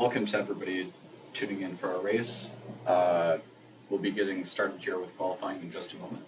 Welcome to everybody tuning in for our race. Uh, we'll be getting started here with qualifying in just a moment.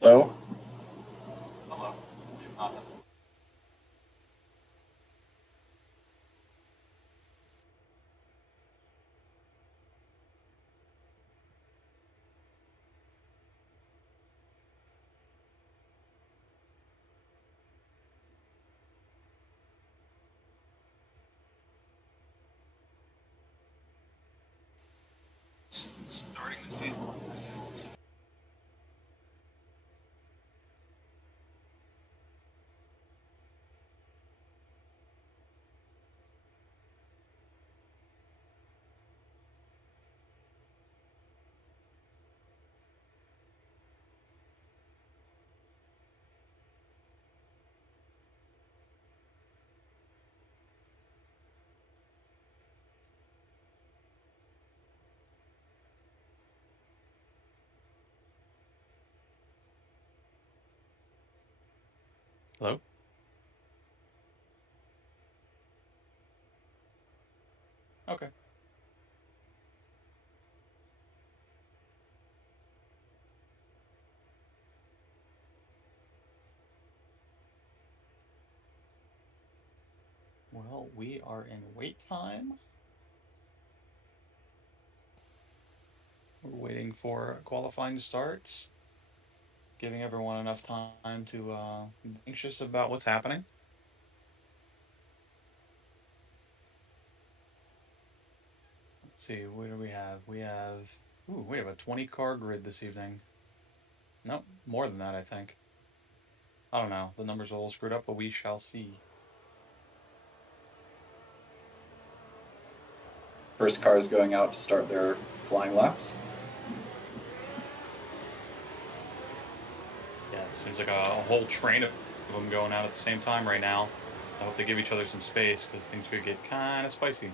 Hello? Hello. Starting the season results. Hello? Okay. Well, we are in wait time. We're waiting for qualifying to start, giving everyone enough time to be anxious about what's happening. Let's see, what do we have? We have a 20 car grid this evening. Nope, more than that, I think. I don't know. The numbers are all screwed up, but we shall see. First car is going out to start their flying laps. Yeah, it seems like a whole train of them going out at the same time right now. I hope they give each other some space because things could get kind of spicy.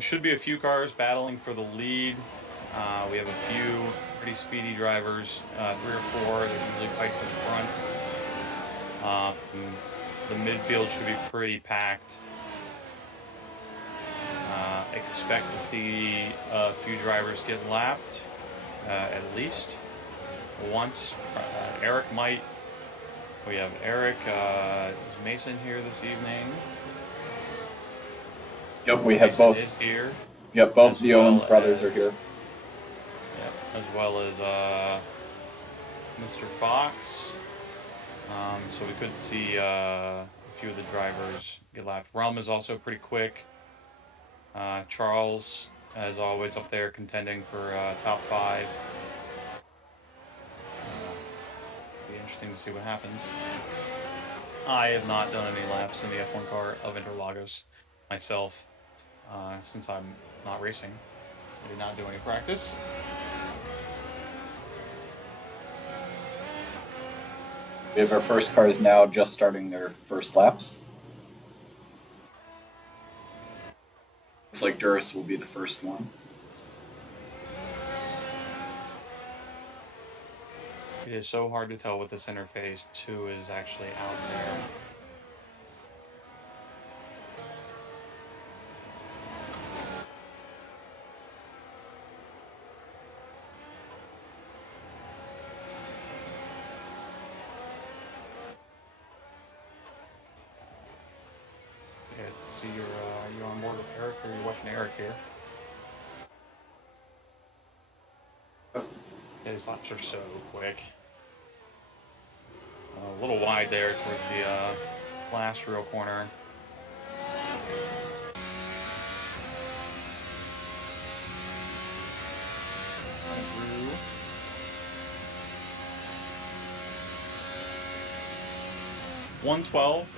Should be a few cars battling for the lead. We have a few pretty speedy drivers, 3 or 4 that usually fight for the front. The midfield should be pretty packed. Expect to see a few drivers get lapped, at least once. Eric might. We have Eric. Is Mason here this evening? Yep, we have Mason both. is here. Yep, both As the Owens well brothers are as here. Yep, as well as Mr. Fox. So we could see a few of the drivers get lapped. Rum is also pretty quick. Charles, as always, up there contending for top 5. Be interesting to see what happens. I have not done any laps in the F1 car of Interlagos myself since I'm not racing. I did not do any practice. We have our first cars now just starting their first laps. Looks like Duras will be the first one. It is so hard to tell with this interface who is actually out there. Yeah, see, you're on board with Eric, or you're watching Eric here. His laps are so quick. A little wide there towards the last real corner. Through. 112.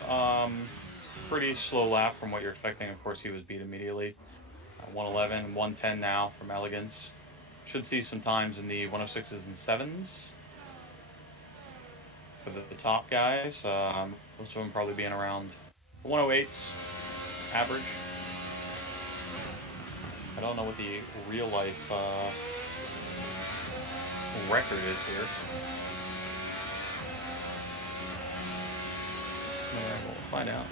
Pretty slow lap from what you're expecting. Of course, he was beat immediately. 111, 110 now from Elegance. Should see some times in the 106s and 7s for the top guys. Most of them probably being around 108s average. I don't know what the real life record is here. We'll find out.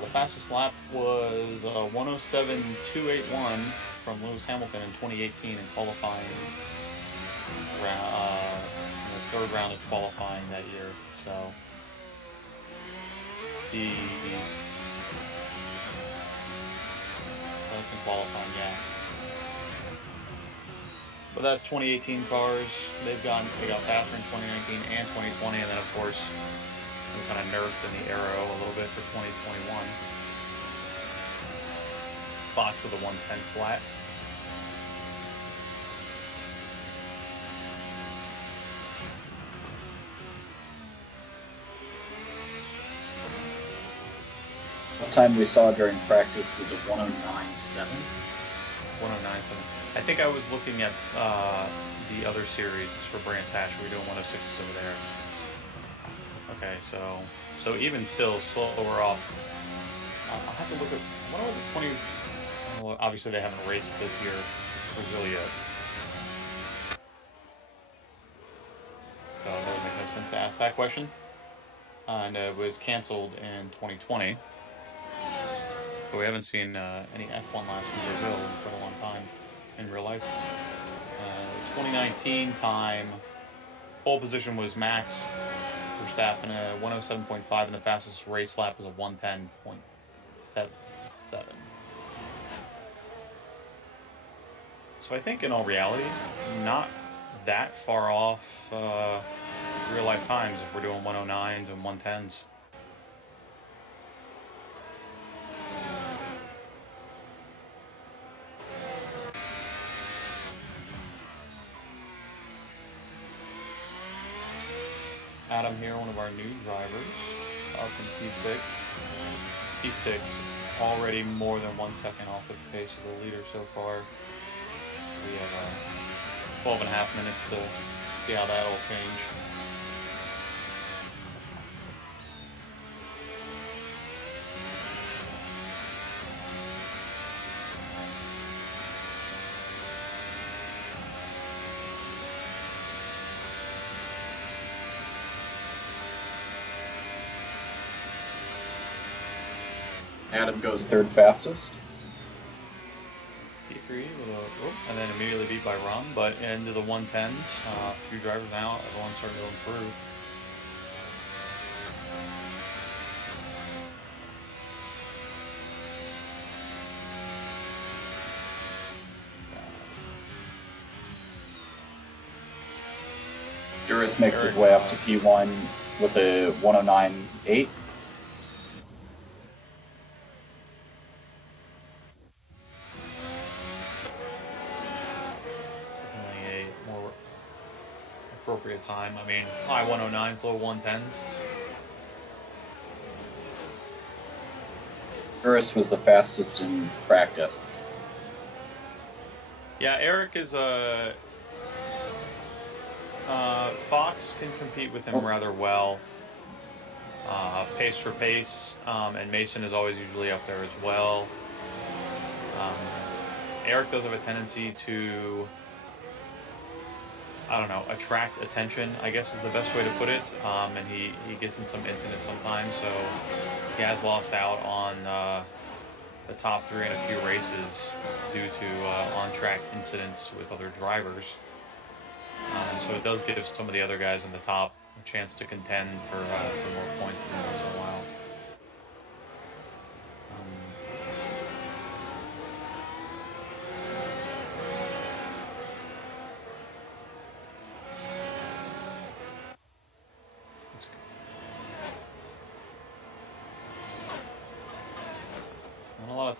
The fastest lap was 107.281 from Lewis Hamilton in 2018 in qualifying, in the third round of qualifying that year. So that's in qualifying, yeah. But that's 2018 cars. They got faster in 2019 and 2020, and then of course we kind of nerfed in the aero a little bit for 2021. Fox with a 110 flat. Last time we saw during practice was a 109.7. 109.7. I think I was looking at the other series for Brands Hatch. We're doing 106s over there. Okay, so even still slower off. I'll have to look at what was the 20. Well, obviously they haven't raced this year for Brazil yet, so it doesn't make no sense to ask that question. And it was canceled in 2020, so we haven't seen any F1 laps in Brazil in quite a long time in real life. 2019 time, pole position was Max Verstappen, 107.5, and the fastest race lap was a 110.7. So I think in all reality, not that far off real life times if we're doing 109s and 110s. Adam here, one of our new drivers, from P6. P6 already more than 1 second off the pace of the leader so far. We have 12 and a half minutes to see how that'll change. Adam goes third fastest. P3 and then immediately beat by Rum, but into the 110s. A few drivers now, everyone's starting to improve. Duras makes his way up to P1 with a 109.8. Appropriate time. I mean, high 109s, low 110s. Duras was the fastest in practice. Yeah, Eric is a Fox can compete with him rather well. Pace for pace, and Mason is always usually up there as well. Eric does have a tendency to, I don't know, attract attention, I guess is the best way to put it. And he gets in some incidents sometimes, so he has lost out on the top three in a few races due to on-track incidents with other drivers. So it does give some of the other guys in the top a chance to contend for some more points every once in a while.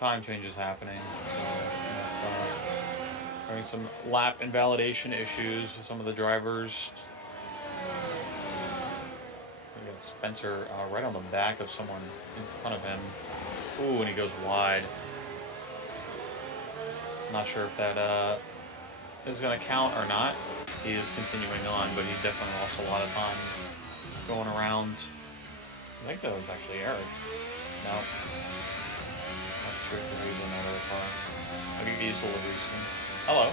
time changes happening. So, having some lap invalidation issues with some of the drivers. We got Spencer right on the back of someone in front of him. Ooh, and he goes wide. Not sure if that is going to count or not. He is continuing on, but he definitely lost a lot of time going around. I think that was actually Eric. No. Not sure if he was in that other car. Maybe Diesel or Houston. Hello.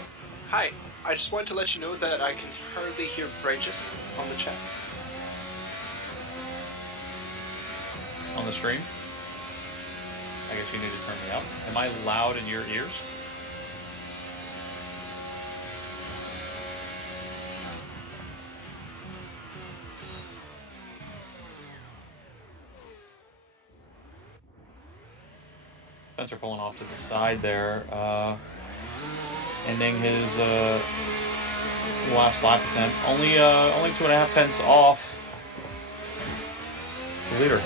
Hi, I just wanted to let you know that I can hardly hear Bridges on the chat. On the stream? I guess you need to turn me up. Am I loud in your ears? Spencer pulling off to the side there, ending his last lap attempt. Only 2.5 tenths off the leader.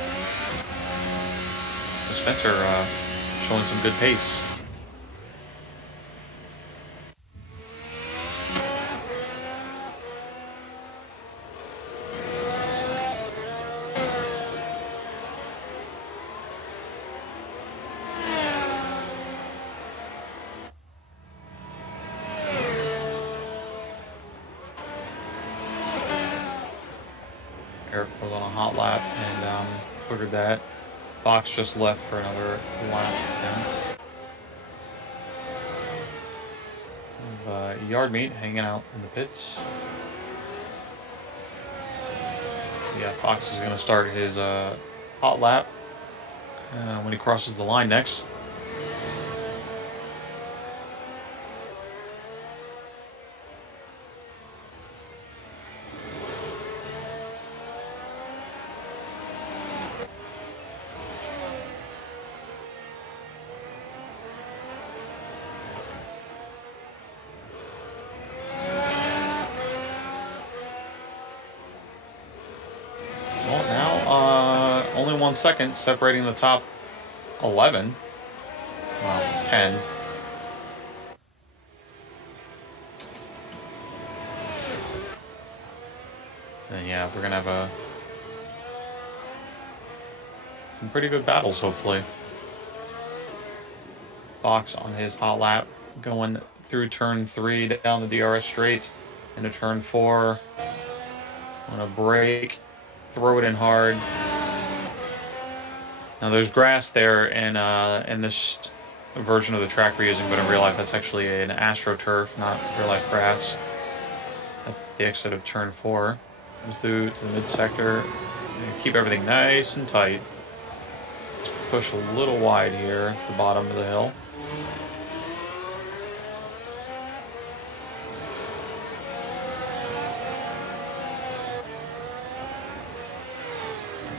So Spencer showing some good pace. Eric was on a hot lap and cleared that. Fox just left for another lap attempt. Yard meet hanging out in the pits. Yeah, Fox is going to start his hot lap when he crosses the line next. Well, now only 1 second separating the top 11. Well, 10. And yeah, we're going to have some pretty good battles, hopefully. Fox on his hot lap going through turn 3 down the DRS straight into turn 4. On a brake, throw it in hard. Now there's grass there in this version of the track we're using, but in real life that's actually an AstroTurf, not real life grass. At the exit of turn 4. Comes through to the mid sector. Keep everything nice and tight. Just push a little wide here at the bottom of the hill.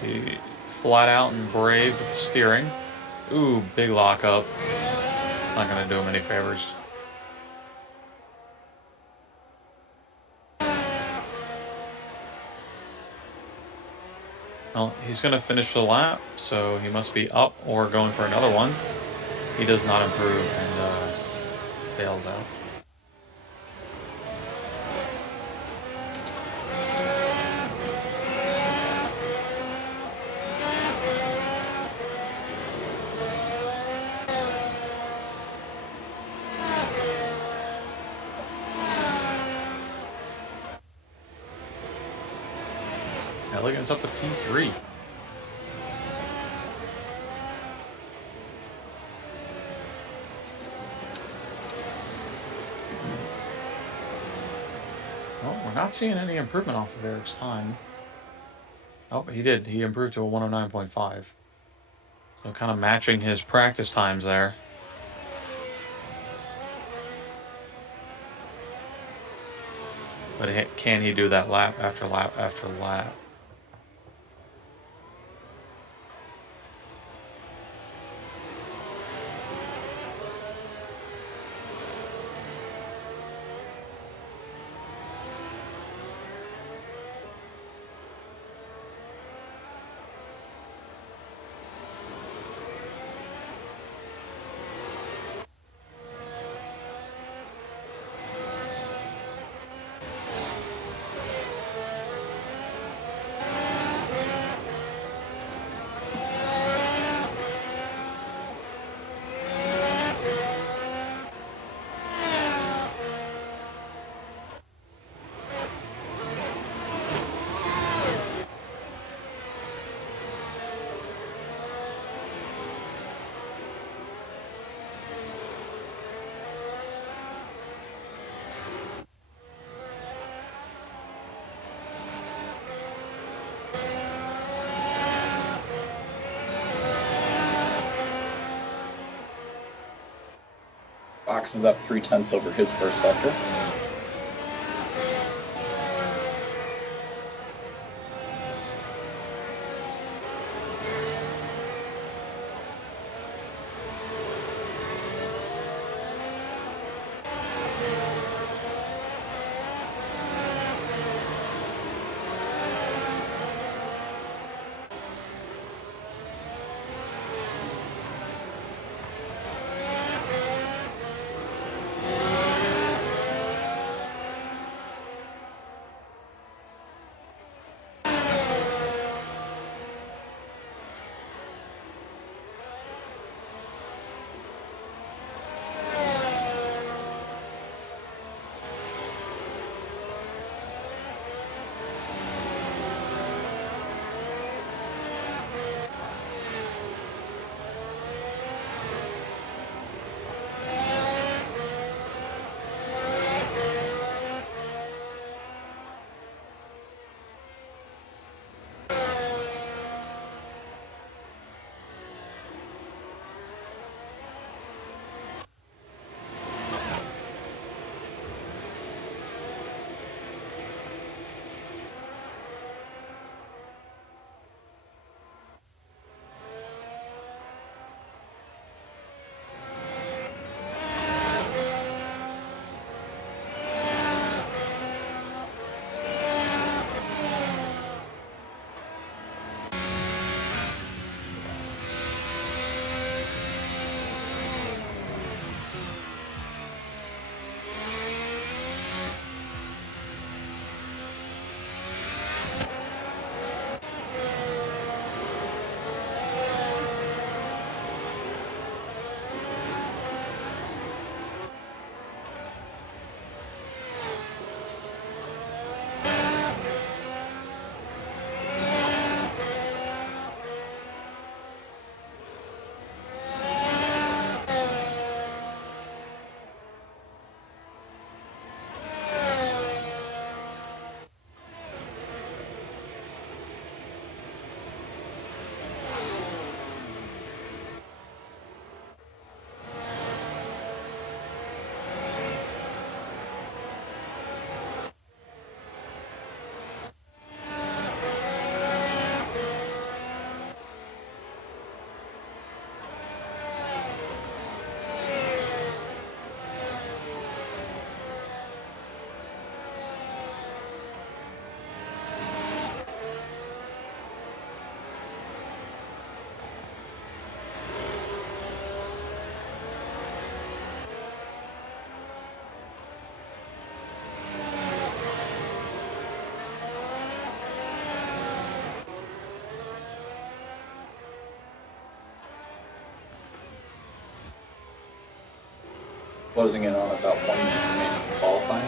Be flat out and brave with the steering. Ooh, big lockup. Not going to do him any favors. Well, he's going to finish the lap, so he must be up or going for another one. He does not improve and bails out. Elegance up to P3. Well, we're not seeing any improvement off of Eric's time. Oh, he did. He improved to a 109.5. So kind of matching his practice times there. But can he do that lap after lap after lap? Cox is up 3/10 over his first sector. Closing in on about 1 minute remaining in qualifying.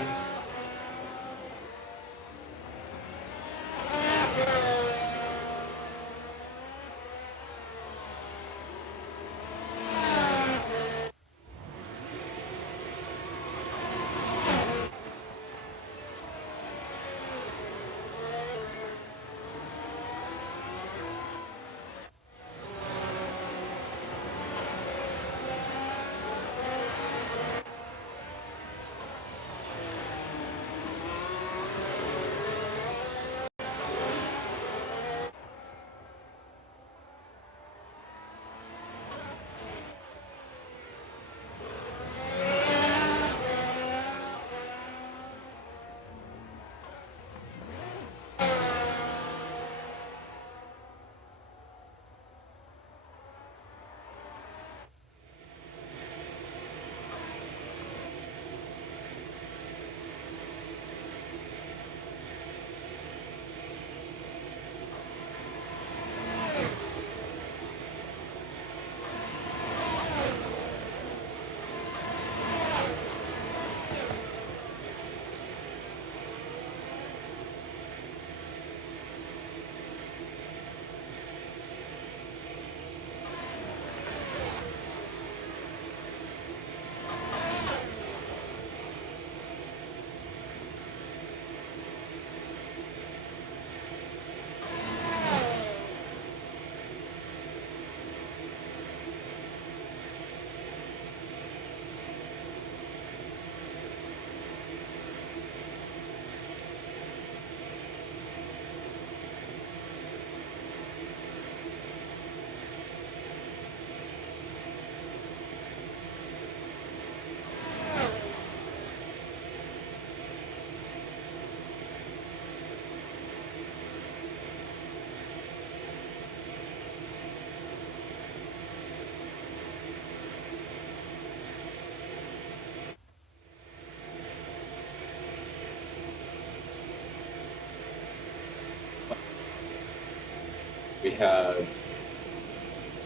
have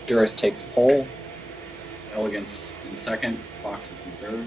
Duras takes pole, Elegance in second, Fox is in third.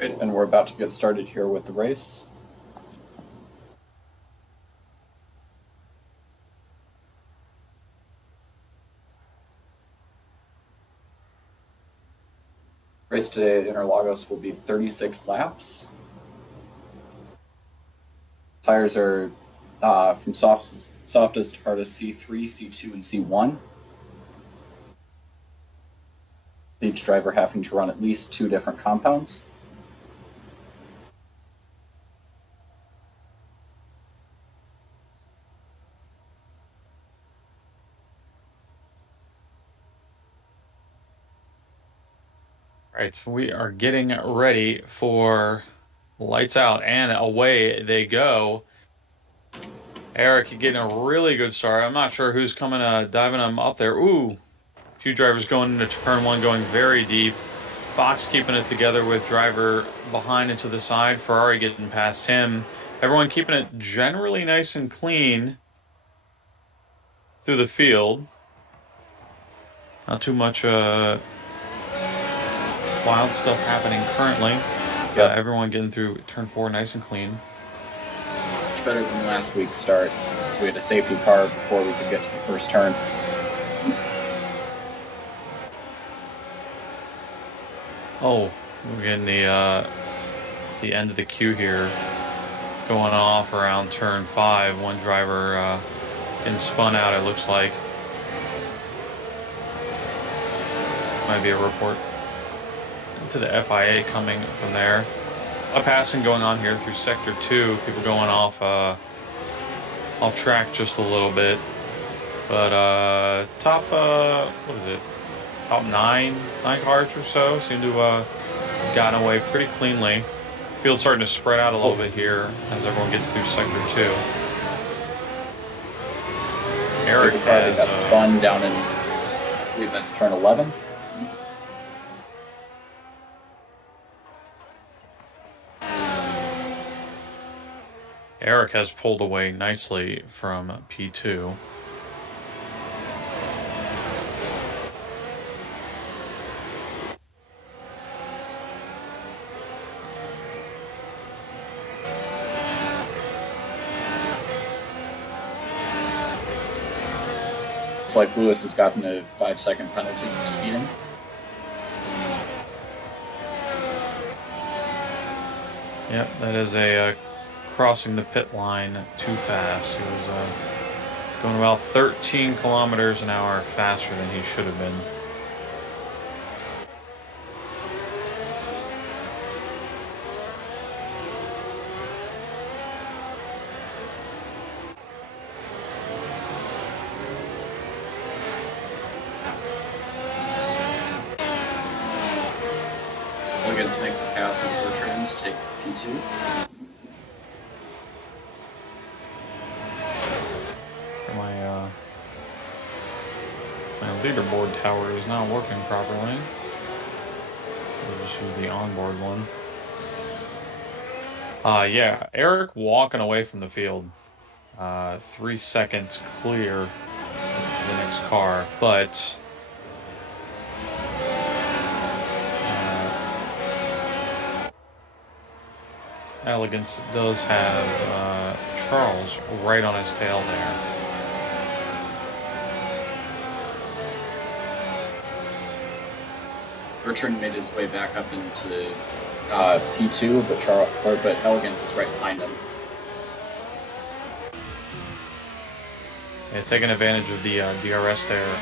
Right, and we're about to get started here with the race. Race today at Interlagos will be 36 laps. Tires are from softest to hardest C3, C2, and C1. Each driver having to run at least 2 different compounds. Right, so we are getting ready for lights out, and away they go. Eric getting a really good start. I'm not sure who's coming, diving him up there. Ooh, two drivers going into turn one, going very deep. Fox keeping it together with driver behind and to the side. Ferrari getting past him. Everyone keeping it generally nice and clean through the field. Not too much wild stuff happening currently. Yep. Everyone getting through turn 4 nice and clean. Much better than last week's start, because we had a safety car before we could get to the first turn. Oh, we're getting the end of the queue here, going off around turn 5. One driver getting spun out, it looks like. Might be a report to the FIA coming from there. A passing going on here through sector 2. People going off track just a little bit, but top what is it? Top nine cars or so seem to have gotten away pretty cleanly. Field's starting to spread out a little bit here as everyone gets through sector 2. Eric has got spun down in, I believe that's turn 11. Eric has pulled away nicely from P2. Looks like Lewis has gotten a 5-second penalty for speeding. Yep, that is a crossing the pit line too fast. He was going about 13 kilometers an hour faster than he should have been. Elegance makes a pass on Bertrand to take P2. My leaderboard tower is not working properly. We'll just use the onboard one. Yeah, Eric walking away from the field. 3 seconds clear of the next car, but Elegance does have Charles right on his tail there. Bertrand made his way back up into P2, but Elegance is right behind him. Yeah, taking advantage of the DRS there,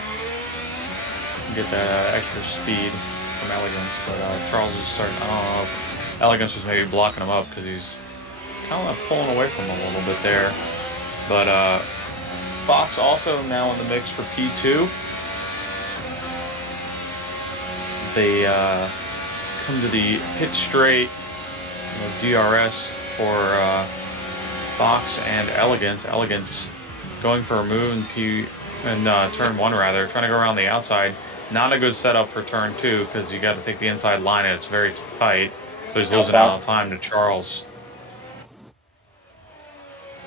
get that extra speed from Elegance, but Charles is starting. I don't know if Elegance was maybe blocking him up because he's kind of pulling away from him a little bit there. But Fox also now in the mix for P2. They come to the pit straight, DRS for Fox and Elegance. Elegance going for a move in turn 1 rather, trying to go around the outside. Not a good setup for turn 2 because you got to take the inside line and it's very tight. But he's losing out of time to Charles.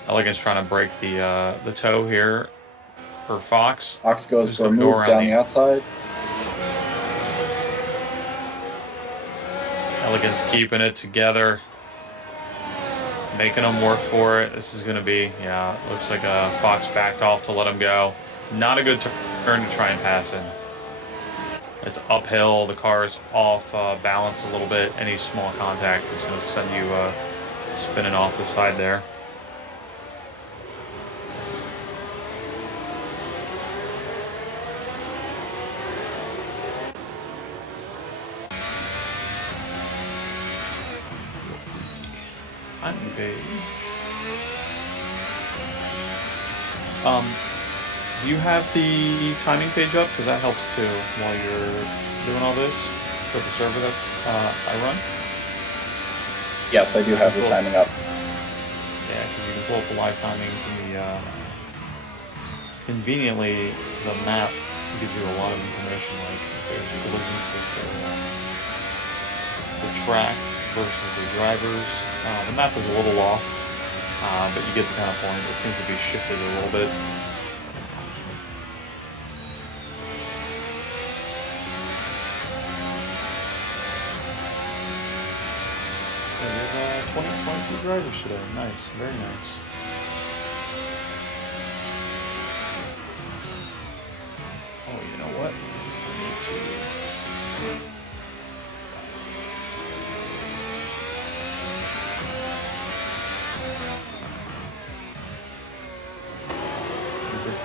Elegance trying to break the toe here for Fox. Fox goes for a move down the outside. Elegance keeping it together, making them work for it. This is going to be, yeah, looks like Fox backed off to let him go. Not a good turn to try and pass in. It's uphill, the car's off balance a little bit. Any small contact is going to send you spinning off the side there. Do you have the timing page up? Because that helps too while you're doing all this for the server that I run. Yes, I do have the timing up. Yeah, because you can pull up the live timings and conveniently the map gives you a lot of information, like if there's collisions with the track versus the drivers. The map is a little off, but you get the kind of point. It seems to be shifted a little bit. There's 22 drivers today. Nice, very nice. Oh, you know what? I need to.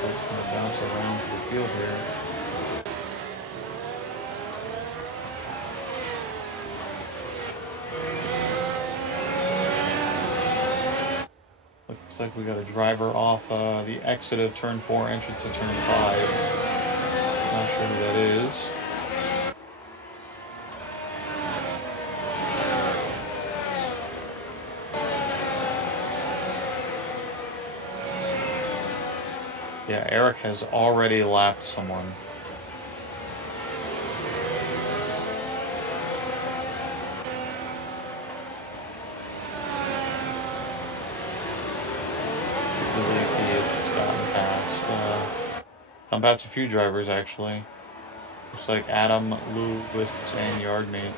That's going to bounce around to the field here. Looks like we got a driver off the exit of turn 4, entrance to turn 5. Not sure who that is. Yeah, Eric has already lapped someone. Past a few drivers actually. Looks like Adam, Lewis, and Yardmate.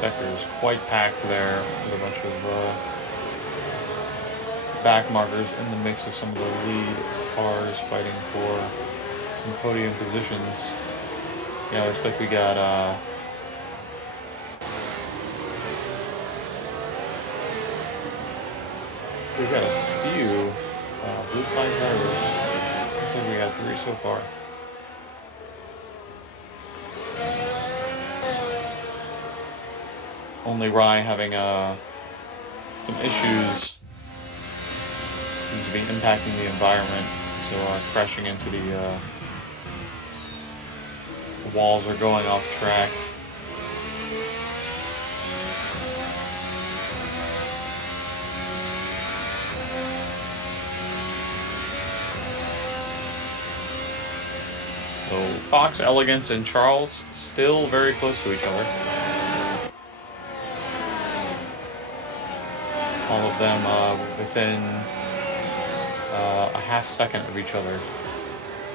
sector is quite packed there with a bunch of back markers in the mix of some of the lead cars fighting for some podium positions. Yeah, looks like we got a few blue flag drivers. Looks like we got 3 so far. Only Rye having some issues seems to be impacting the environment. So crashing into the walls are going off track. So Fox, Elegance, and Charles still very close to each other. All of them within a half second of each other.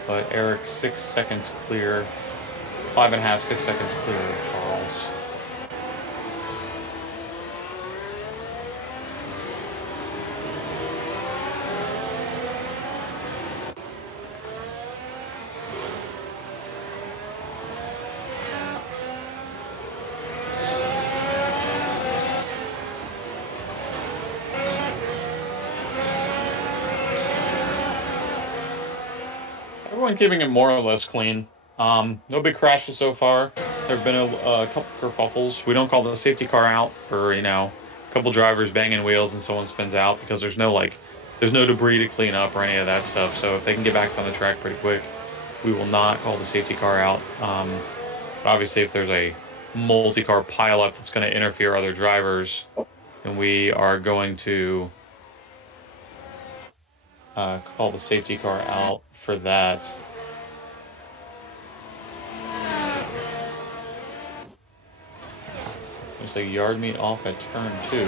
But Eric 6 seconds clear, 5.5, 6 seconds clear of Charles. Everyone keeping it more or less clean. No big crashes so far. There have been a couple kerfuffles. We don't call the safety car out for, a couple drivers banging wheels and someone spins out because there's no debris to clean up or any of that stuff. So if they can get back on the track pretty quick, we will not call the safety car out. But obviously, if there's a multi-car pileup that's going to interfere with other drivers, then we are going to call the safety car out for that. There's a yard meet off at turn 2.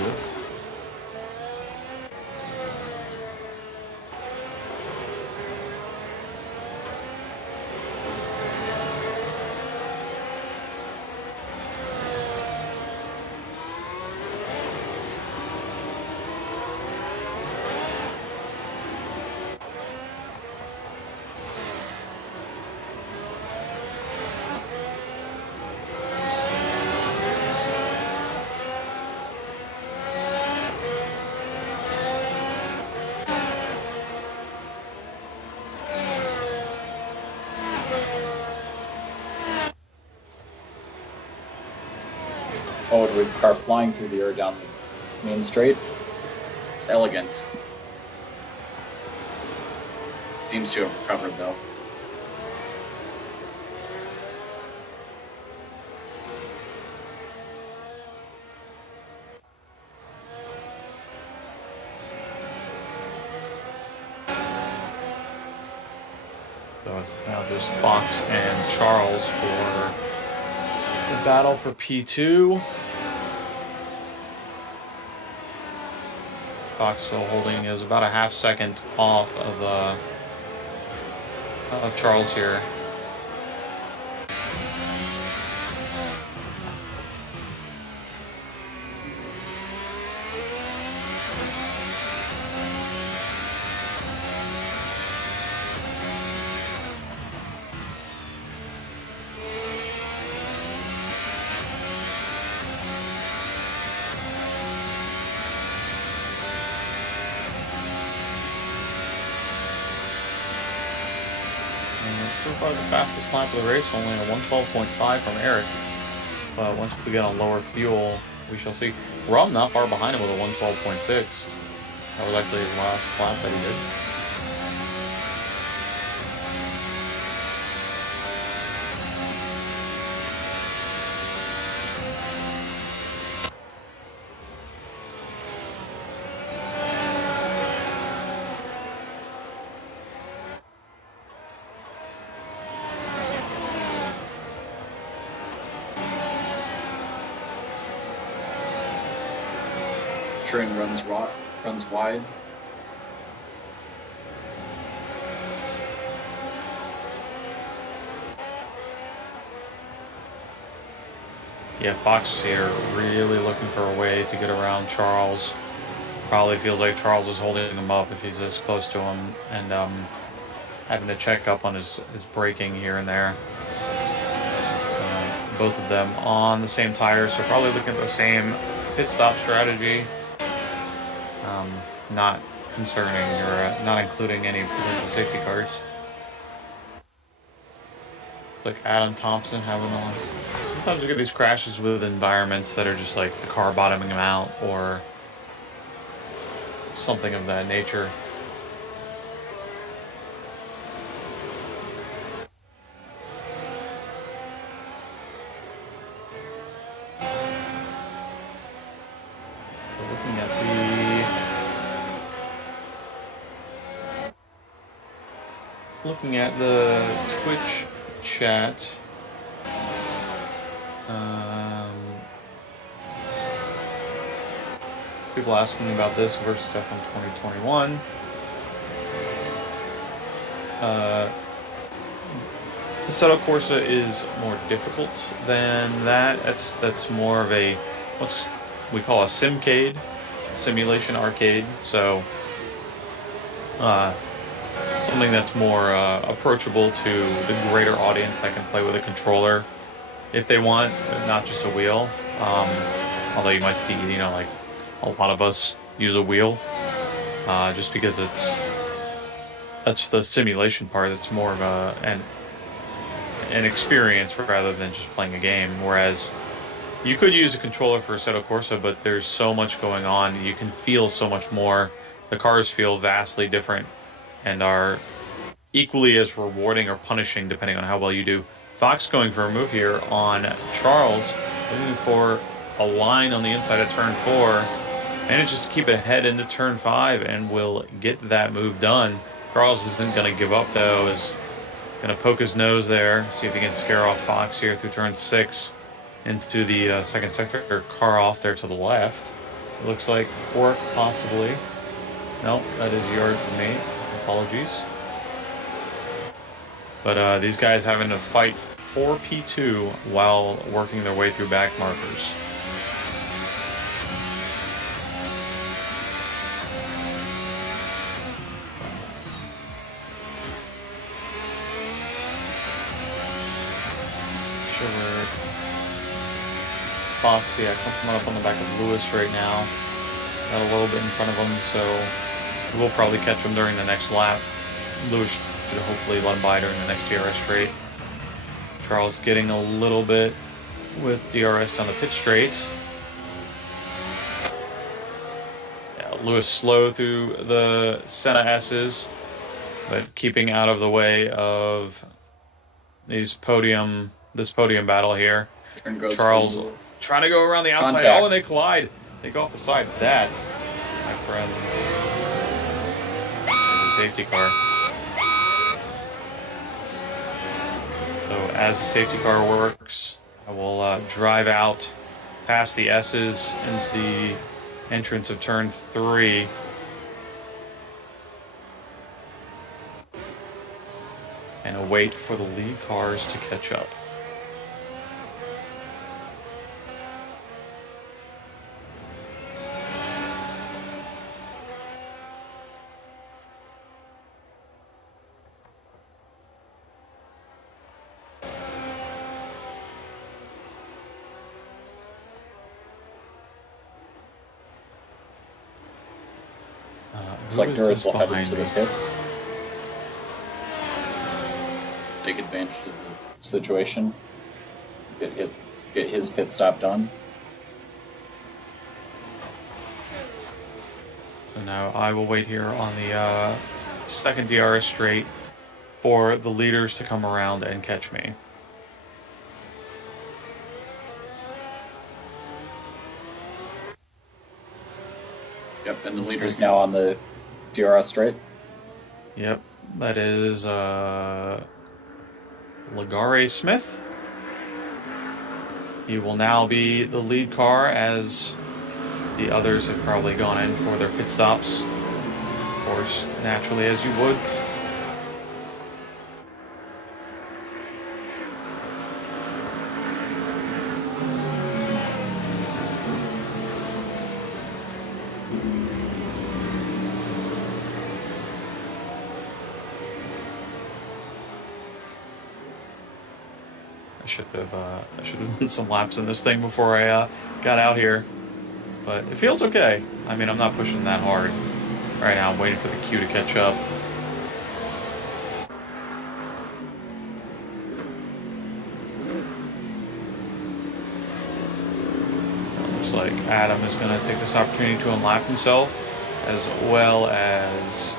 Oh, with the car flying through the air down the main straight. It's Elegance. Seems to have recovered though. So it's now just Fox and Charles for the battle for P2. Fox still holding is about a half second off of Charles here. So far, the fastest lap of the race, only a 112.5 from Eric. But once we get on lower fuel, we shall see. Rum not far behind him with a 112.6. That was actually his last lap that he did. Train runs wide. Yeah, Fox here really looking for a way to get around Charles. Probably feels like Charles is holding him up if he's this close to him, and having to check up on his braking here and there. Both of them on the same tires, so probably looking at the same pit stop strategy. Not concerning or not including any potential safety cars. It's like Adam Thompson having on. Sometimes we get these crashes with environments that are just like the car bottoming him out or something of that nature. Looking at the Twitch chat. People asking about this versus F1 2021. The Assetto Corsa is more difficult than that. That's more of a what we call a simcade, simulation arcade. So something that's more approachable to the greater audience that can play with a controller if they want, not just a wheel. Although you might see, like a lot of us use a wheel, just because that's the simulation part. It's more of an experience rather than just playing a game. Whereas you could use a controller for Assetto Corsa, but there's so much going on. You can feel so much more. The cars feel vastly different and are equally as rewarding or punishing depending on how well you do. Fox going for a move here on Charles, looking for a line on the inside of turn 4. Manages to keep it ahead into turn 5 and will get that move done. Charles isn't going to give up though, is going to poke his nose there, see if he can scare off Fox here through turn 6 into the second sector. Car off there to the left. It looks like Quirk possibly. No, that is your mate. Apologies. But these guys having to fight for P2 while working their way through back markers. Fox, yeah, coming up on the back of Lewis right now. Got a little bit in front of him, so we'll probably catch him during the next lap. Lewis should hopefully let him by during the next DRS straight. Charles getting a little bit with DRS down the pit straight. Yeah, Lewis slow through the Senna S's, but keeping out of the way of this podium battle here. Charles trying to go around the outside. Contact. Oh, and they collide. They go off the side. That, my friends, is a safety car. So as the safety car works, I will drive out past the S's into the entrance of turn 3. And await for the lead cars to catch up. Looks like Duras will head into the pits. Take advantage of the situation. Get his pit stop done. So now I will wait here on the second DRS straight for the leaders to come around and catch me. Yep, and the leader's now on the DRS straight. Yep, that is Lagare Smith. He will now be the lead car as the others have probably gone in for their pit stops. Of course, naturally as you would. I should have done some laps in this thing before I got out here. But it feels okay. I mean, I'm not pushing that hard right now. I'm waiting for the queue to catch up. Looks like Adam is going to take this opportunity to unlap himself, as well as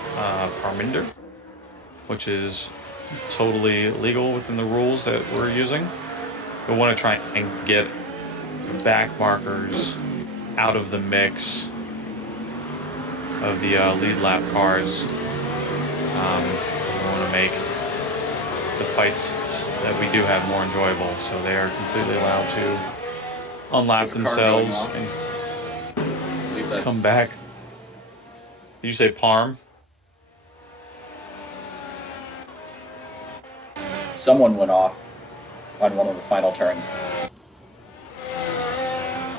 Parminder, which is totally legal within the rules that we're using. We want to try and get the back markers out of the mix of the lead lap cars. We want to make the fights that we do have more enjoyable, so they are completely allowed to unlap themselves and come back. Did you say Parm? Someone went off on one of the final turns.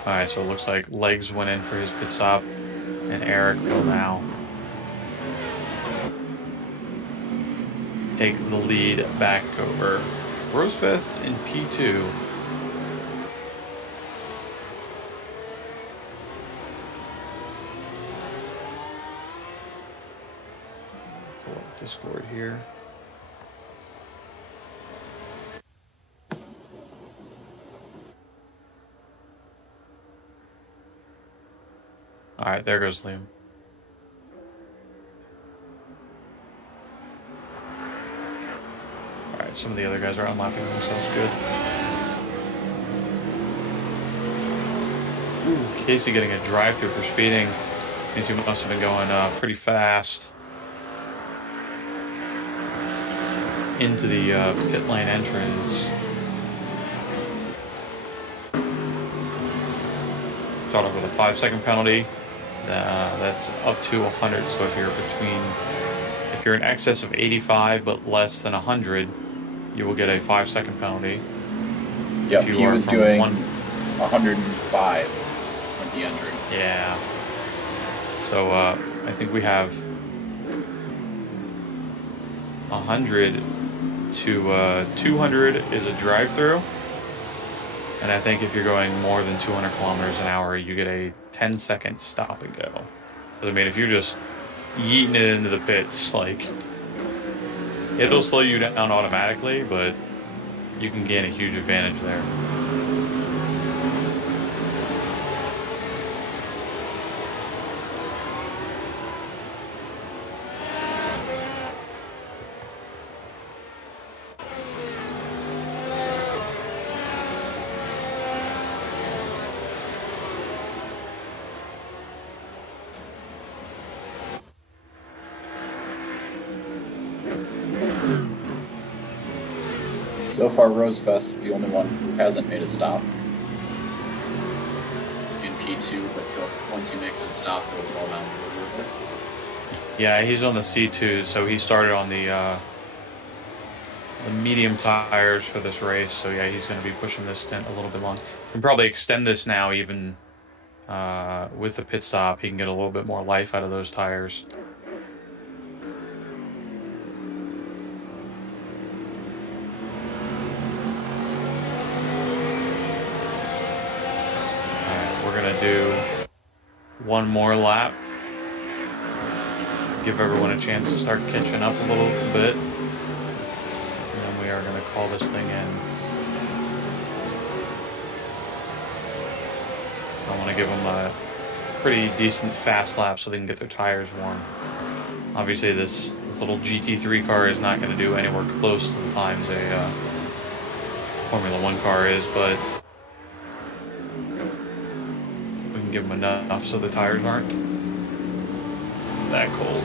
Alright, so it looks like Legs went in for his pit stop, and Eric will now take the lead back over Rosefest in P2. Pull up Discord here. Alright, there goes Liam. Alright, some of the other guys are unlapping themselves good. Ooh, Casey getting a drive-through for speeding. Means he must have been going pretty fast into the pit lane entrance. Start off with a 5-second penalty. That's up to 100. So if you're in excess of 85 but less than 100, you will get a 5-second penalty. Yep, he was doing 105 when he entered. Yeah. So I think we have 100 to 200 is a drive-through. And I think if you're going more than 200 kilometers an hour, you get a 10-second stop and go. I mean, if you're just yeeting it into the pits, like, it'll slow you down automatically, but you can gain a huge advantage there. So far, Rosefest's the only one who hasn't made a stop in P2, but once he makes a stop, he'll fall down a little bit. Yeah, he's on the C2, so he started on the medium tires for this race. So yeah, he's going to be pushing this stint a little bit long. Can probably extend this now, even with the pit stop. He can get a little bit more life out of those tires. Do one more lap, give everyone a chance to start catching up a little bit, and then we are going to call this thing in. I want to give them a pretty decent fast lap so they can get their tires warm. Obviously this little GT3 car is not going to do anywhere close to the times a Formula 1 car is, but give them enough so the tires aren't that cold.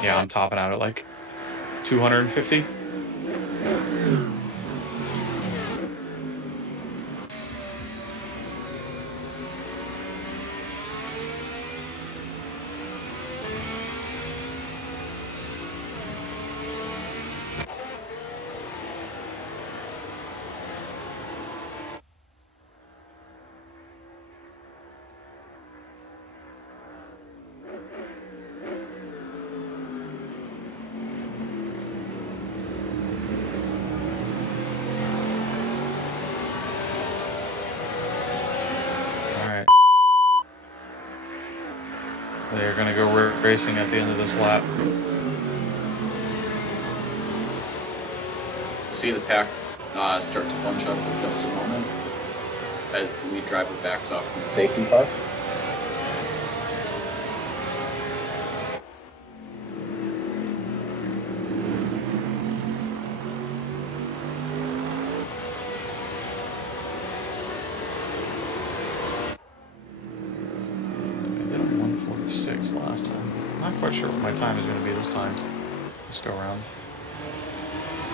Yeah, I'm topping out at like 250. going to go racing at the end of this lap. See the pack start to bunch up in just a moment as the lead driver backs off from the safety car. Last time. I'm not quite sure what my time is going to be this time. Let's go around.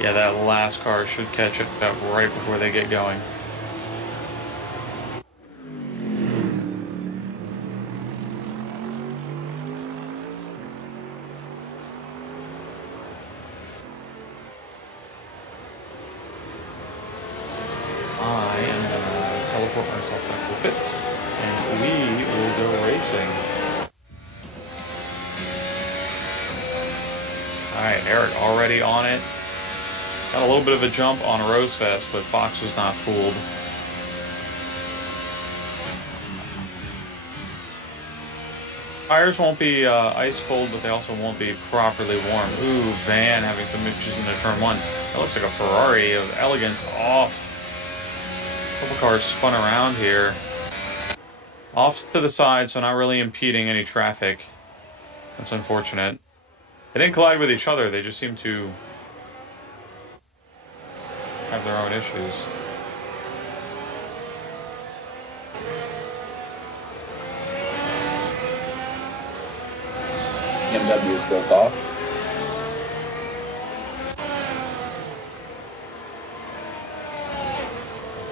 Yeah, that last car should catch it up right before they get going. I am going to teleport myself back to the pits, and we will go racing. Alright, Eric already on it. Got a little bit of a jump on Rosefest, but Fox was not fooled. Tires won't be ice cold, but they also won't be properly warm. Ooh, Van having some issues into turn one. That looks like a Ferrari of elegance off. A couple cars spun around here. Off to the side, so not really impeding any traffic. That's unfortunate. They didn't collide with each other, they just seem to have their own issues. BMWs goes off.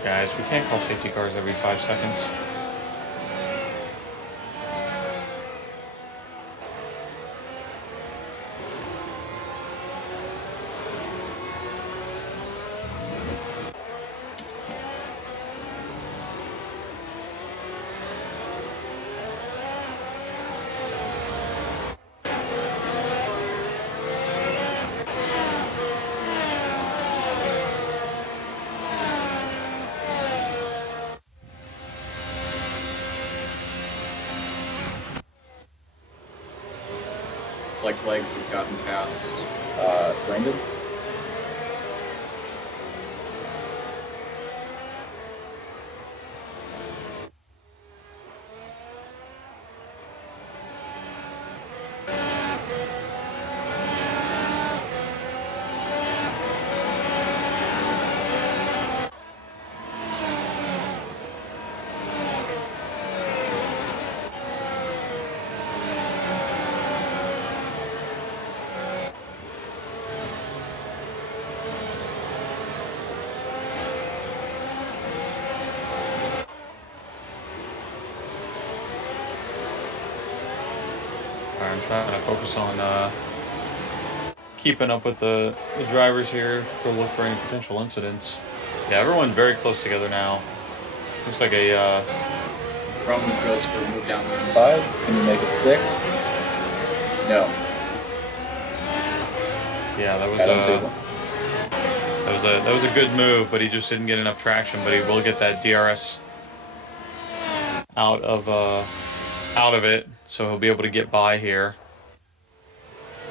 Guys, we can't call safety cars every 5 seconds. Select Legs has gotten past Brandon. I'm trying to focus on keeping up with the drivers here for look for any potential incidents. Yeah, everyone's very close together now. Looks like a Roman goes for a move down the inside. Can you make it stick? No. Yeah, that was a good move, but he just didn't get enough traction. But he will get that DRS out of it, so he'll be able to get by here.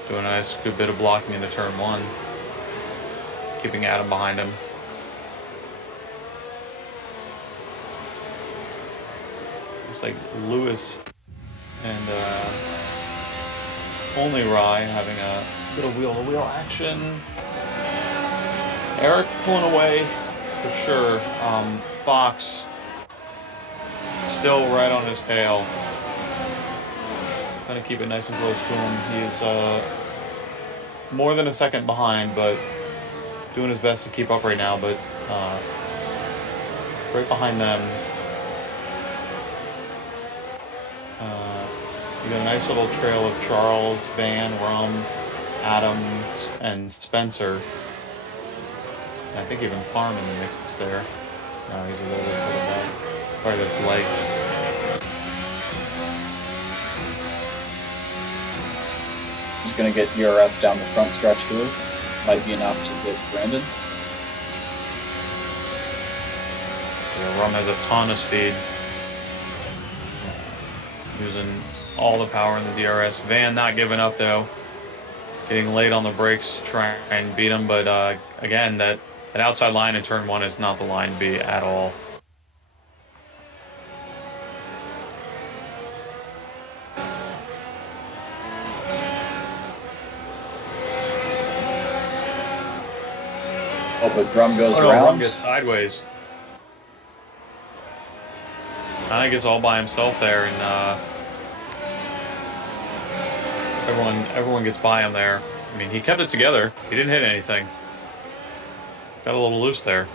Do a nice good bit of blocking into turn one, keeping Adam behind him. Looks like Lewis and only Rye having a bit of wheel-to-wheel action. Eric pulling away for sure. Fox still right on his tail. Gonna keep it nice and close to him. He is more than a second behind, but doing his best to keep up right now. But right behind them, you got a nice little trail of Charles, Van, Rum, Adams, and Spencer. And I think even Parm in the mix there. No, he's a little bit further back. Sorry, that's Legs. Just going to get DRS down the front stretch here. Might be enough to get Brandon. Yeah, Rum has a ton of speed. Using all the power in the DRS. Van not giving up though. Getting late on the brakes to try and beat him, but again, that outside line in turn 1 is not the line to be at all. Oh, but Grum goes no, around. Grum gets sideways. I think it's all by himself there, and everyone gets by him there. I mean, he kept it together. He didn't hit anything. Got a little loose there.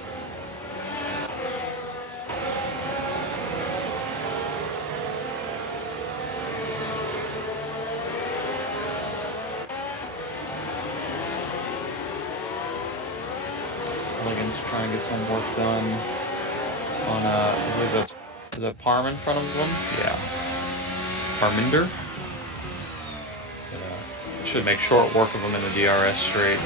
Liggins trying to get some work done on, I believe is that Parm in front of him? Yeah. Parminder? Should make short work of him in the DRS straight.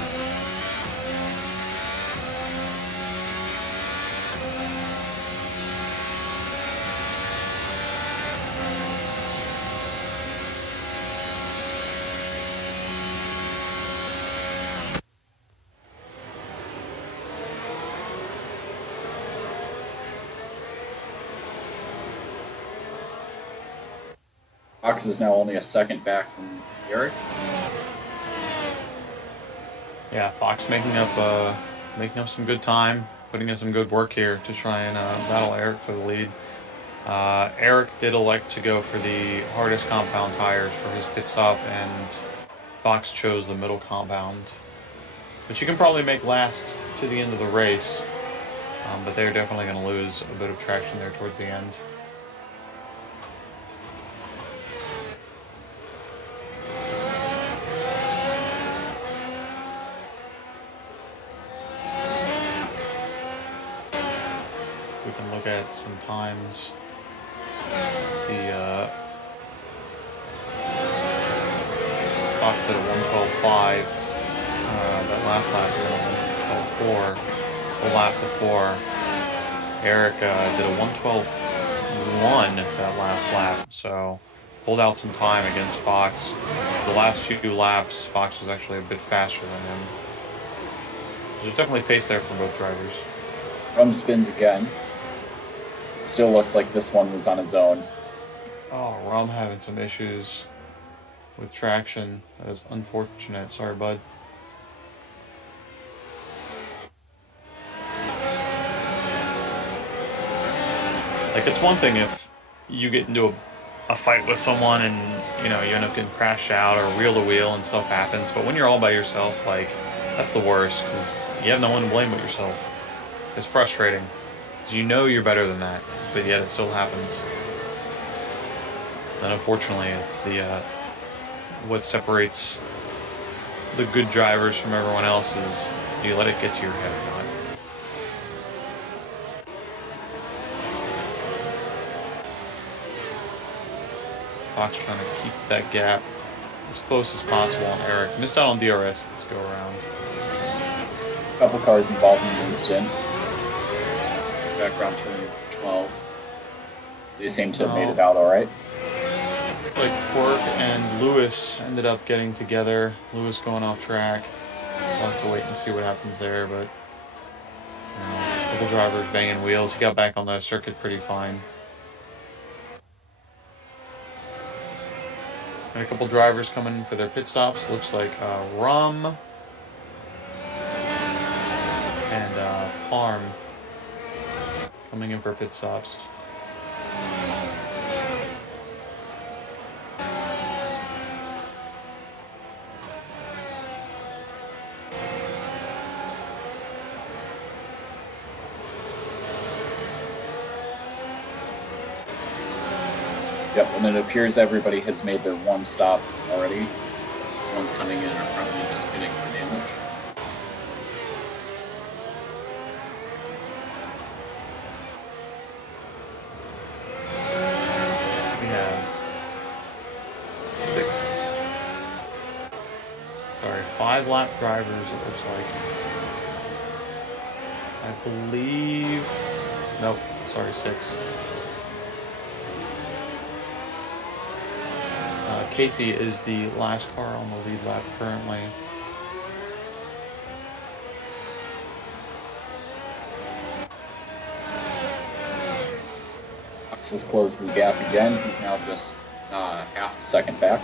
Fox is now only a second back from Eric. Yeah, Fox making up some good time, putting in some good work here to try and battle Eric for the lead. Eric did elect to go for the hardest compound tires for his pit stop, and Fox chose the middle compound, which you can probably make last to the end of the race, but they're definitely going to lose a bit of traction there towards the end. We can look at some times. Let's see, Fox at a 1:12.5. That last lap did a 1:12.4. The lap before, Eric did a 1:12.1 that last lap. So pulled out some time against Fox. The last few laps, Fox was actually a bit faster than him. There's definitely pace there for both drivers. Rum spins again. Still looks like this one was on his own. Oh, Rum having some issues with traction. That is unfortunate. Sorry, bud. Like, it's one thing if you get into a fight with someone and, you end up getting crashed out or wheel to wheel and stuff happens, but when you're all by yourself, like, that's the worst, because you have no one to blame but yourself. It's frustrating. Because you're better than that, but yet it still happens. And unfortunately, it's what separates the good drivers from everyone else is you let it get to your head or not. Fox trying to keep that gap as close as possible on Eric. Missed out on DRS this go around. A couple cars involved in the incident. Background turn 12. They seem to have made it out all right. Looks like Quirk and Lewis ended up getting together. Lewis going off track. We'll have to wait and see what happens there, but a couple drivers banging wheels. He got back on the circuit pretty fine. And a couple drivers coming in for their pit stops. Looks like Rum and Parm coming in for pit stops. Yep, and it appears everybody has made their one stop already. Ones coming in are probably just bidding for damage. We have 5 lap drivers, it looks like. I believe... Nope, sorry, 6. Casey is the last car on the lead lap currently. Fox has closed the gap again. He's now just half a second back.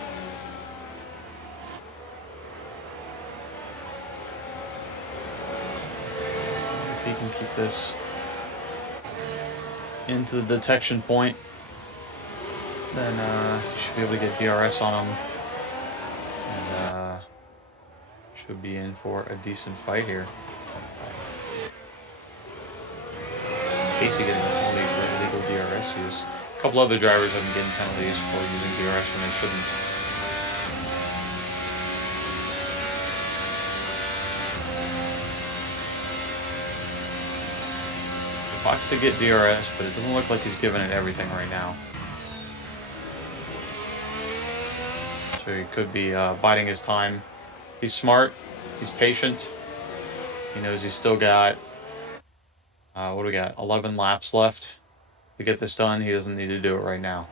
If he can keep this into the detection point, then he should be able to get DRS on him. And should be in for a decent fight here. Casey getting a penalty for illegal DRS use. A couple other drivers have been getting penalties for using DRS when they shouldn't. Fox to get DRS, but it doesn't look like he's giving it everything right now. So he could be biding his time. He's smart. He's patient. He knows he's still got, what do we got? 11 laps left to get this done. He doesn't need to do it right now.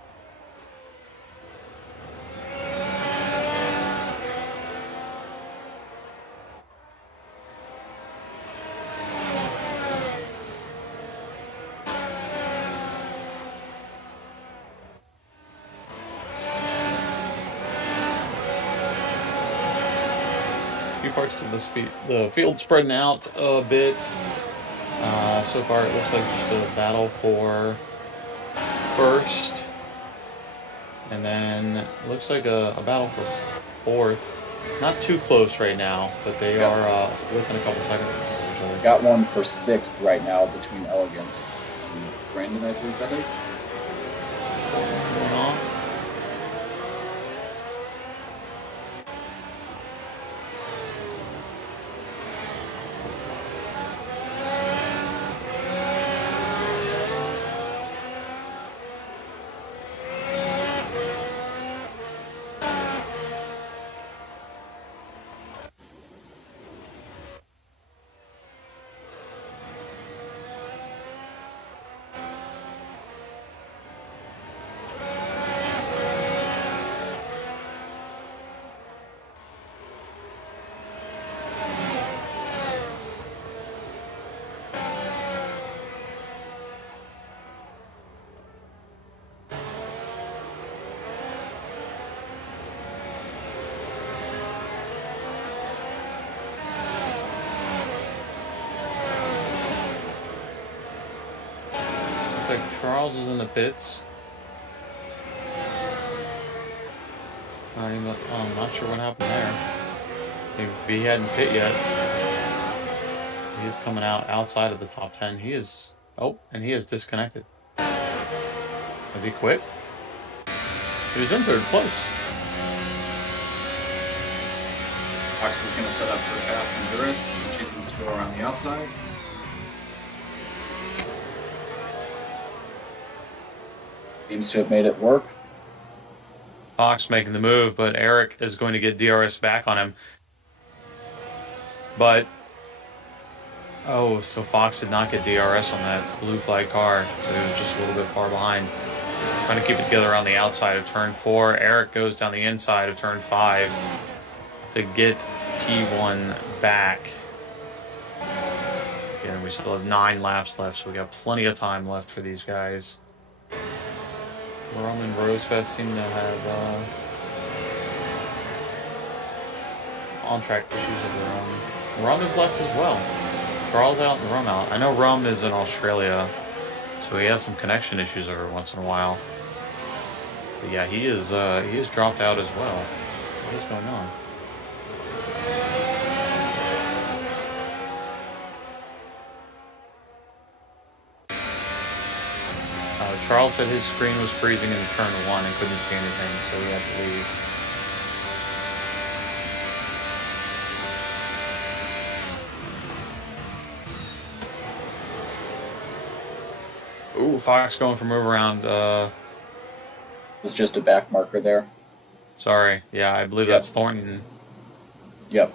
Few parts of the field spreading out a bit. So far, it looks like just a battle for first, and then it looks like a battle for fourth. Not too close right now, but they are within a couple seconds of each other. Got one for sixth right now between Elegance and Brandon, I believe that is. Going off. Looks like Charles is in the pits. I'm not sure what happened there. Maybe he hadn't pit yet. He is coming out outside of the top 10. He is... Oh, and he is disconnected. Has he quit? He was in third place. Fox is going to set up for a pass and Duras. He chooses to go around the outside. Seems to have made it work. Fox making the move, but Eric is going to get DRS back on him. But... Oh, so Fox did not get DRS on that blue flag car, so he was just a little bit far behind. Trying to keep it together on the outside of turn 4. Eric goes down the inside of turn 5 to get P1 back. Again, we still have 9 laps left, so we got plenty of time left for these guys. Rum and Rosefest seem to have on-track issues of their own. Rum is left as well. Charles out and Rum out. I know Rum is in Australia, so he has some connection issues every once in a while. But yeah, he is dropped out as well. What is going on? Charles said his screen was freezing in turn 1 and couldn't see anything, so he had to leave. Ooh, Fox going for move around. It was just a back marker there. Sorry. Yeah, I believe that's Thornton. Yep.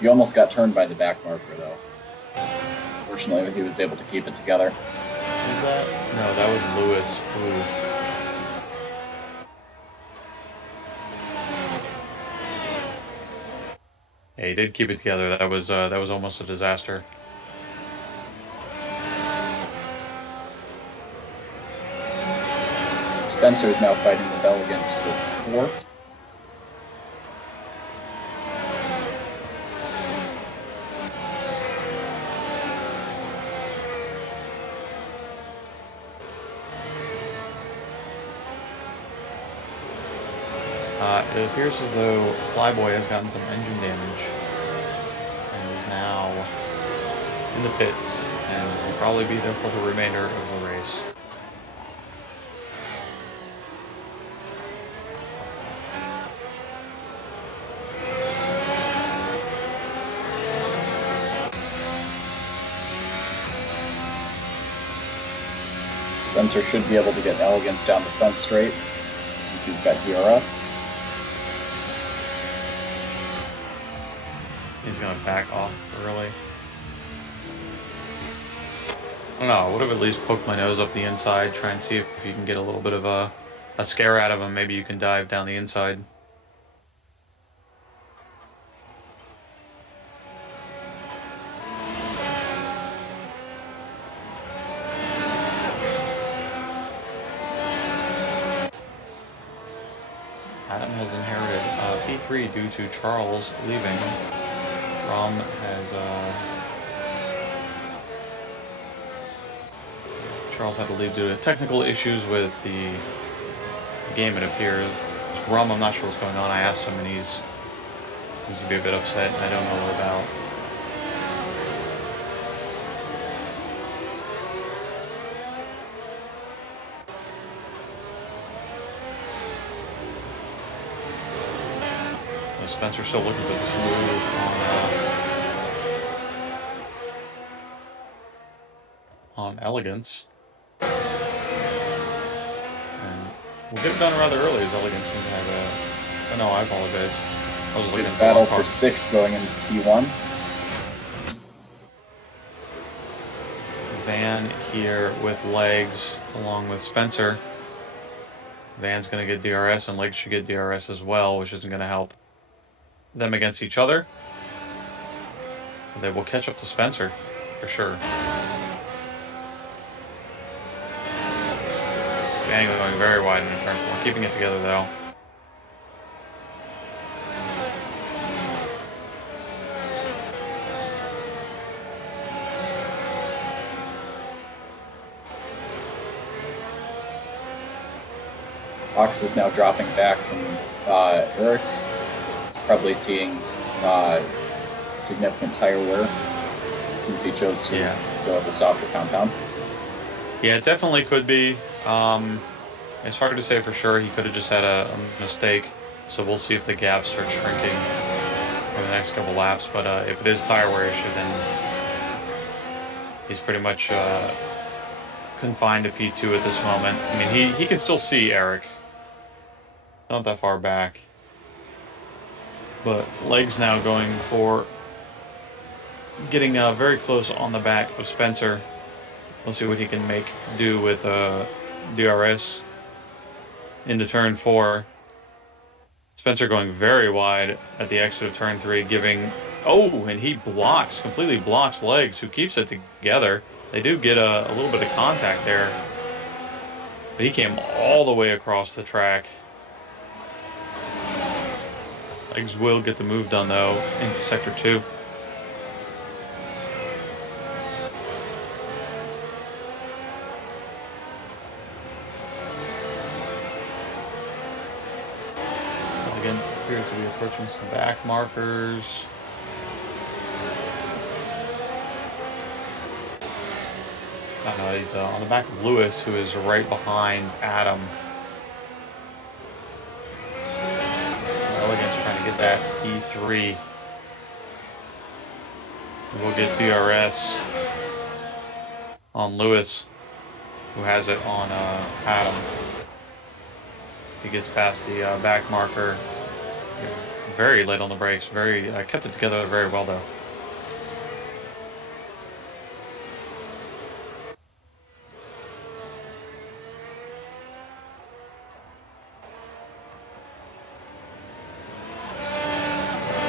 You almost got turned by the back marker, though. Fortunately, he was able to keep it together. Who's that? No, that was Lewis. Ooh. Yeah, he did keep it together. That was almost a disaster. Spencer is now fighting with Elegance for fourth. It appears as though Flyboy has gotten some engine damage and is now in the pits and will probably be there for the remainder of the race. Spencer should be able to get Elegance down the front straight since he's got DRS. He's going to back off early. I don't know, I would have at least poked my nose up the inside, try and see if you can get a little bit of a scare out of him. Maybe you can dive down the inside. Adam has inherited P3 due to Charles leaving. Rom has Charles had to leave due to technical issues with the game, it appears. Rom, I'm not sure what's going on. I asked him and he seems to be a bit upset. I don't know what about. Spencer still looking for this move on Elegance. And we'll get it done rather early as Elegance seems to have a... Oh no, I apologize. I was looking at the battle for sixth going into T1. Van here with Legs along with Spencer. Van's going to get DRS and Legs should get DRS as well, which isn't going to help them against each other. They will catch up to Spencer for sure. Van going very wide in turn 4, keeping it together though. Ox is now dropping back from Eric. He's probably seeing significant tire wear since he chose to go with the softer compound. Yeah, it definitely could be. It's hard to say for sure. He could have just had a mistake. So we'll see if the gap starts shrinking for the next couple laps. But if it is tire wear issue, then he's pretty much confined to P2 at this moment. I mean, he can still see Eric. Not that far back. But Legs now going for getting very close on the back of Spencer. We'll see what he can make do with DRS into turn 4. Spencer going very wide at the exit of turn 3, giving... Oh, and he blocks, completely blocks Legs, who keeps it together. They do get a little bit of contact there. But he came all the way across the track. Legs will get the move done, though, into Sector 2. Elegance appears to be approaching some back markers. He's on the back of Lewis, who is right behind Adam. Elegance trying to get that E3. We'll get DRS on Lewis, who has it on Adam. He gets past the back marker. Very late on the brakes. Kept it together very well, though.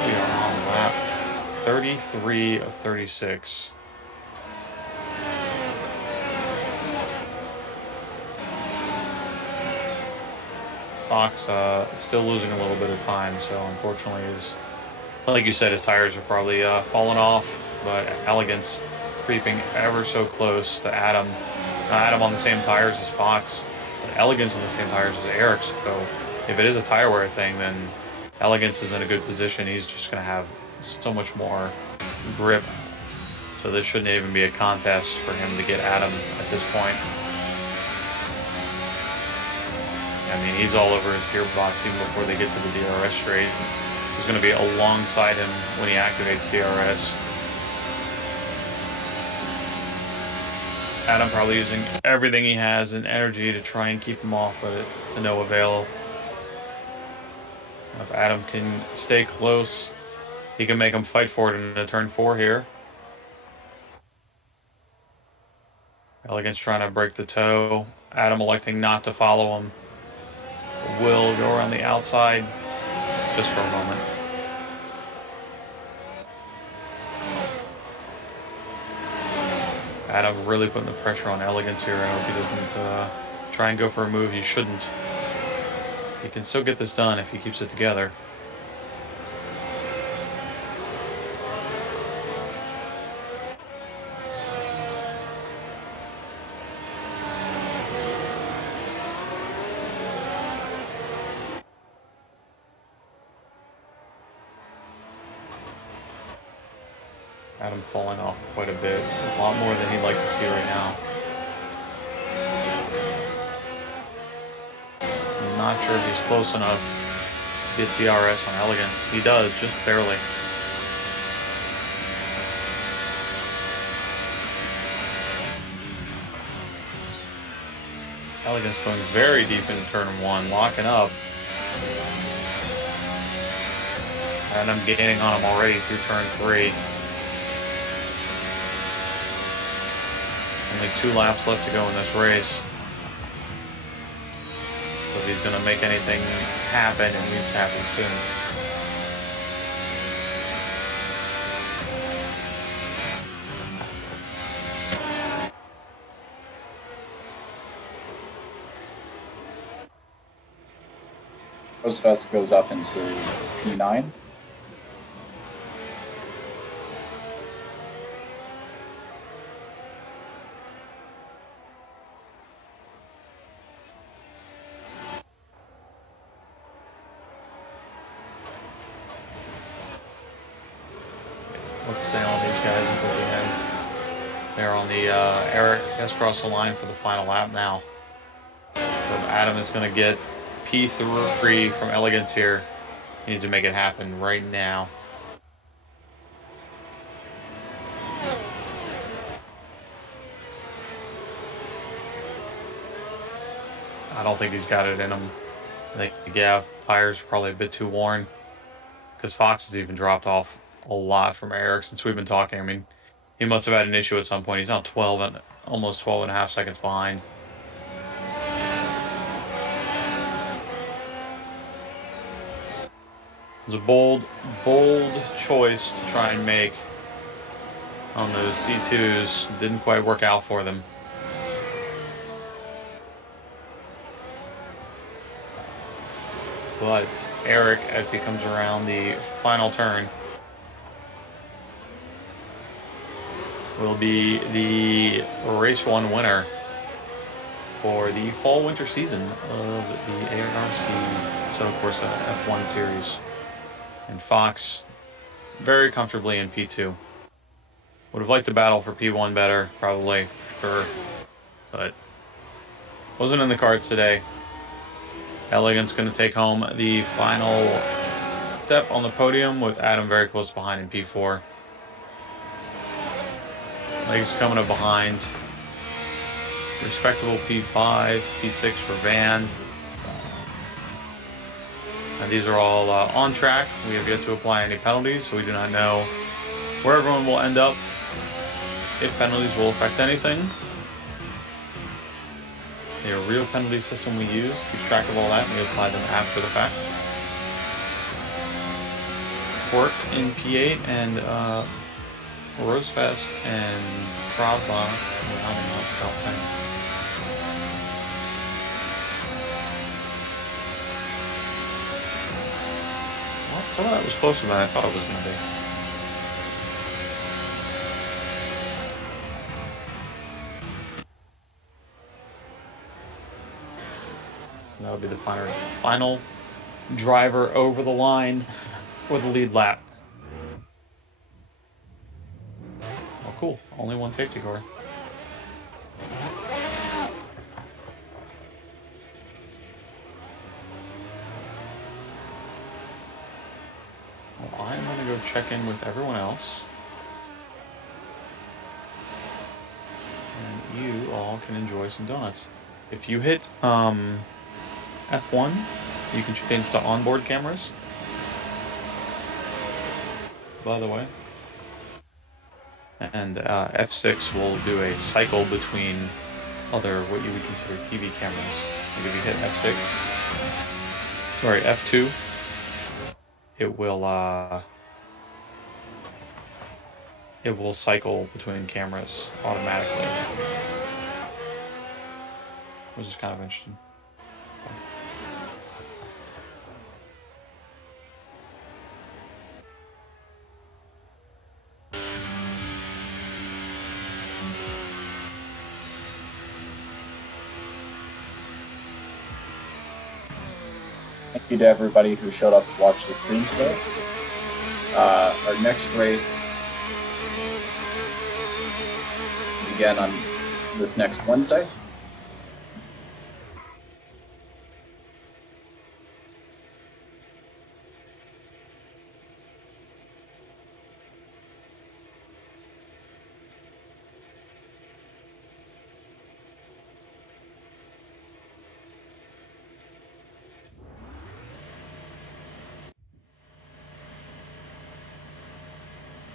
We are on lap 33 of 36. Fox still losing a little bit of time, so unfortunately, like you said, his tires are probably falling off, but Elegance creeping ever so close to Adam. Adam on the same tires as Fox, but Elegance on the same tires as Eric, so if it is a tire wear thing, then Elegance is in a good position. He's just going to have so much more grip, so this shouldn't even be a contest for him to get Adam at this point. I mean, he's all over his gearbox even before they get to the DRS straight. He's going to be alongside him when he activates DRS. Adam probably using everything he has in energy to try and keep him off, but to no avail. If Adam can stay close, he can make him fight for it in turn 4 here. Elegance trying to break the toe. Adam electing not to follow him. Will go around the outside just for a moment. Adam really putting the pressure on Elegance here. I hope he doesn't try and go for a move he shouldn't. He can still get this done if he keeps it together. Adam falling off quite a bit. A lot more than he'd like to see right now. I'm not sure if he's close enough to get DRS on Elegance. He does, just barely. Elegance going very deep into turn 1, locking up. And I'm gaining on him already through turn 3. Only 2 laps left to go in this race. So if he's going to make anything happen, it needs to happen soon. Rosefest goes up into P9. Let's stay on these guys until the end. They're on the Eric has crossed the line for the final lap now. So Adam is going to get P3 from Elegance here. He needs to make it happen right now. I don't think he's got it in him. I think the Gav tires are probably a bit too worn, because Fox has even dropped off a lot from Eric since we've been talking. I mean, he must have had an issue at some point. He's now 12 and almost 12 and a half seconds behind. It was a bold choice to try and make on those C2s. Didn't quite work out for them. But Eric, as he comes around the final turn, will be the race 1 winner for the fall-winter season of the ARC Assetto Corsa F1 series. And Fox very comfortably in P2. Would have liked to battle for P1 better, probably, for sure, but wasn't in the cards today. Elegance going to take home the final step on the podium with Adam very close behind in P4. Legs coming up behind. Respectable P5, P6 for Van. And these are all on track. We have yet to apply any penalties, so we do not know where everyone will end up, if penalties will affect anything. The real penalty system we use keeps track of all that, and we apply them after the fact. Quirk in P8 and Rosefest and Prabha rounding out top 10. Well, some of that was closer than I thought it was going to be. That would be the final driver over the line for the lead lap. Oh, cool. Only one safety car. Well, I'm going to go check in with everyone else. And you all can enjoy some donuts. If you hit F1, you can change to onboard cameras. By the way. And F6 will do a cycle between other, what you would consider TV cameras. Like if you hit F6, sorry, F2, it will cycle between cameras automatically, which is kind of interesting. Thank you to everybody who showed up to watch the stream today. Our next race is again on this next Wednesday.